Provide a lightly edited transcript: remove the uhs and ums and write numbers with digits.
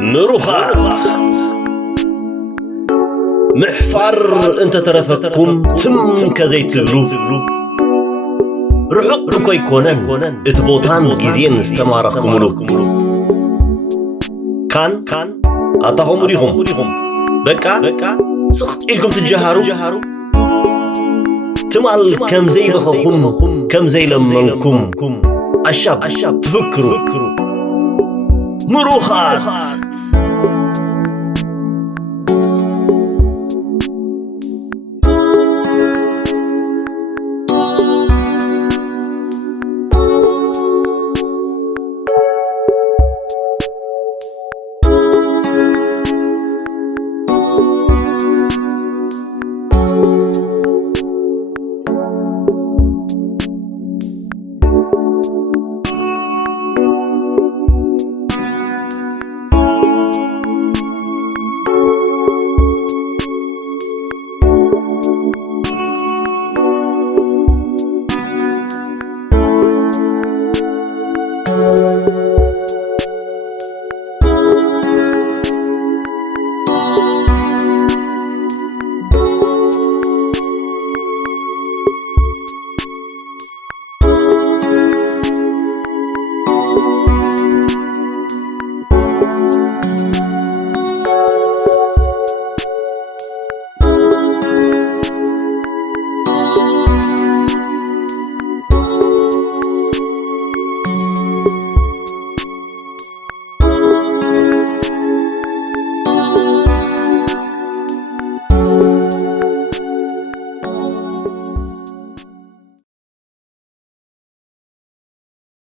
نروخات محفر انت ترفكم تم كزي تبلو رحق كوي كونن اتبوتان جيزين استماركم له كان اتاهم ريهم بكا سخت إلكم تجهروا تمال كم زي بخخم كم زي لمنكم الشاب تفكروا مروخات